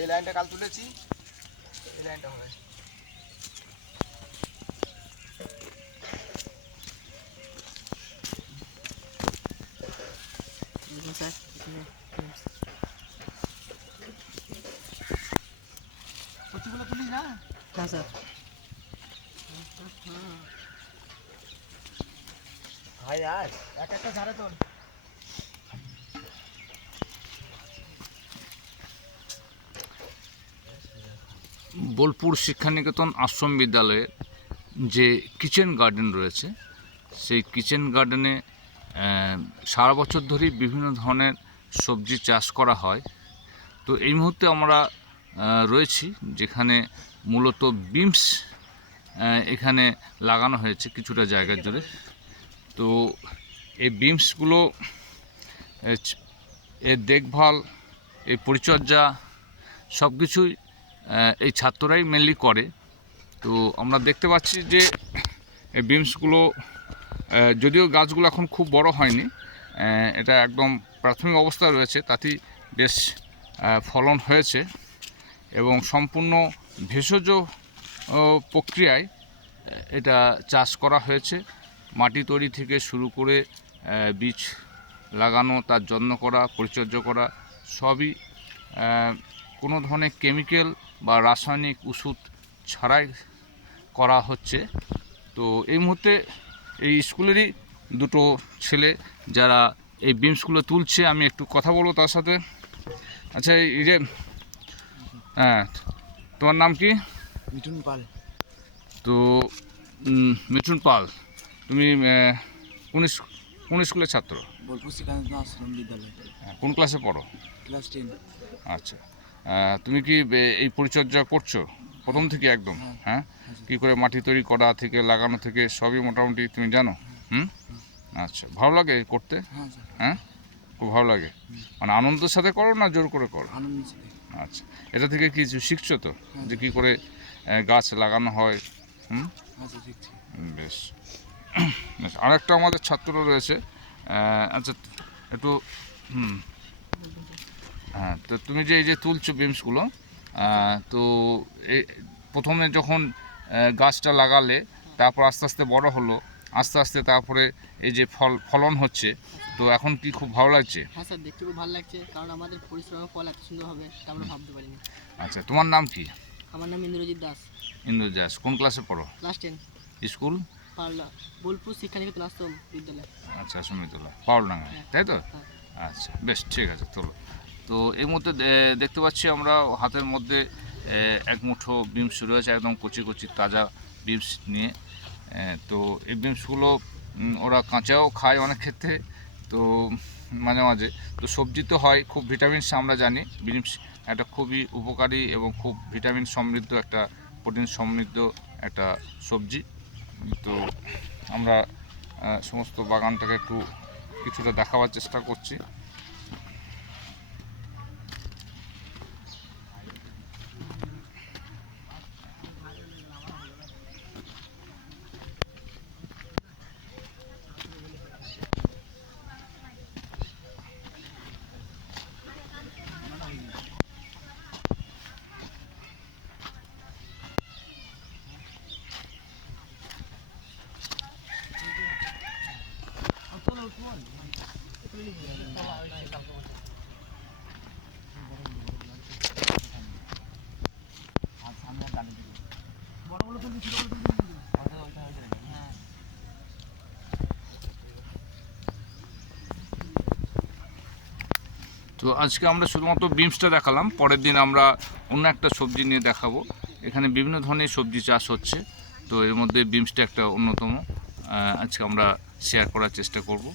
এই লাইনটা কাল তুলেছি, এই লাইনটা হবে। প্রতিগুলো তুলি না? হ্যাঁ স্যার। ভাই আর এক একটা ঝাড়ে তোল। বোলপুর শিক্ষানিকেতন আশ্রম বিদ্যালয়ে যে কিচেন গার্ডেন রয়েছে, সেই কিচেন গার্ডেনে সারা বছর ধরেই বিভিন্ন ধরনের সবজি চাষ করা হয়। তো এই মুহূর্তে আমরা রয়েছি যেখানে মূলত বিমস এখানে লাগানো হয়েছে কিছুটা জায়গা জুড়ে। তো এই বিমসগুলো এর দেখভাল, এই পরিচর্যা সব কিছুই এই ছাত্ররাই মেনলি করে। তো আমরা দেখতে পাচ্ছি যে এই বিমসগুলো যদিও গাছগুলো এখন খুব বড় হয়নি, এটা একদম প্রাথমিক অবস্থায় রয়েছে, তাতেই বেশ ফলন হয়েছে এবং সম্পূর্ণ ভেষজ প্রক্রিয়ায় এটা চাষ করা হয়েছে। মাটি তৈরি থেকে শুরু করে বীজ লাগানো, তার যত্ন করা, পরিচর্যা করা সবই কোনো ধরনের কেমিক্যাল বা রাসায়নিক ওষুধ ছাড়াই করা হচ্ছে। তো এই মুহূর্তে এই স্কুলেরই দুটো ছেলে যারা এই বিমসগুলো তুলছে, আমি একটু কথা বলবো তার সাথে। আচ্ছা, এই যে হ্যাঁ, তোমার নাম কি? মিঠুন পাল। তো মিঠুন পাল, তুমি কোন স্কুলের ছাত্র? বোলপুর শিক্ষানিকেতন আশ্রম বিদ্যালয়। কোন ক্লাসে পড়ো? ক্লাস 10। আচ্ছা, তুমি কি এই পরিচর্যা করছো প্রথম থেকে একদম? হ্যাঁ, কী করে মাটি তৈরি করা থেকে লাগানো থেকে সবই মোটামুটি তুমি জানো? আচ্ছা, ভালো লাগে করতে? হ্যাঁ, খুব ভালো লাগে। মানে আনন্দের সাথে করো না জোর করে করো? আচ্ছা, এটা থেকে কিছু শিখছো তো, যে কী করে গাছ লাগানো হয়? বেশ। আরেকটা আমাদের ছাত্র রয়েছে। আচ্ছা, একটু হ্যাঁ, তো তুমি যে এই যে তুলছো বিমসগুলো, তো এই প্রথমে যখন গাছটা লাগালে, তারপর আস্তে আস্তে বড় হলো, আস্তে আস্তে তারপরে এই যে ফলন হচ্ছে, তো এখন কি খুব ভালো লাগছে? হ্যাঁ স্যার, দেখতে খুব ভালো লাগছে, কারণ আমাদের পরিশ্রমের ফল এত সুন্দর হবে তা আমরা ভাবতে পারিনি। আচ্ছা, তোমার নাম কি? আমার নাম ইন্দ্রজিৎ দাস। ইন্দ্রজিৎ দাস, কোন ক্লাসে পড়ো? ক্লাস 10। স্কুল? পারলা, বোলপুর শিক্ষানিকেতন আশ্রম বিদ্যালয়। আচ্ছা, সুমিতলা, পাউলডাঙ্গায়, তাই তো? আচ্ছা, বেশ, ঠিক আছে, চলো। তো এই মুহূর্তে দেখতে পাচ্ছি আমরা হাতের মধ্যে এক মুঠো বিমস রয়েছে, একদম কচি কচি তাজা বিমস নিয়ে। তো এই বিমসগুলো ওরা কাঁচাও খায় অনেক ক্ষেত্রে, তো মাঝে মাঝে তো সবজি তো হয়, খুব ভিটামিনস আমরা জানি। বিমস একটা খুবই উপকারী এবং খুব ভিটামিন সমৃদ্ধ, একটা প্রোটিন সমৃদ্ধ একটা সবজি। তো আমরা সমস্ত বাগানটাকে একটু কিছুটা দেখাবার চেষ্টা করছি। তো আজকে আমরা শুধুমাত্র বিমসটা দেখালাম, পরের দিন আমরা অন্য একটা সবজি নিয়ে দেখাবো। এখানে বিভিন্ন ধরনের সবজি চাষ হচ্ছে, তো এর মধ্যে বিমসটা একটা অন্যতম। আজকে আমরা শেয়ার করার চেষ্টা করব।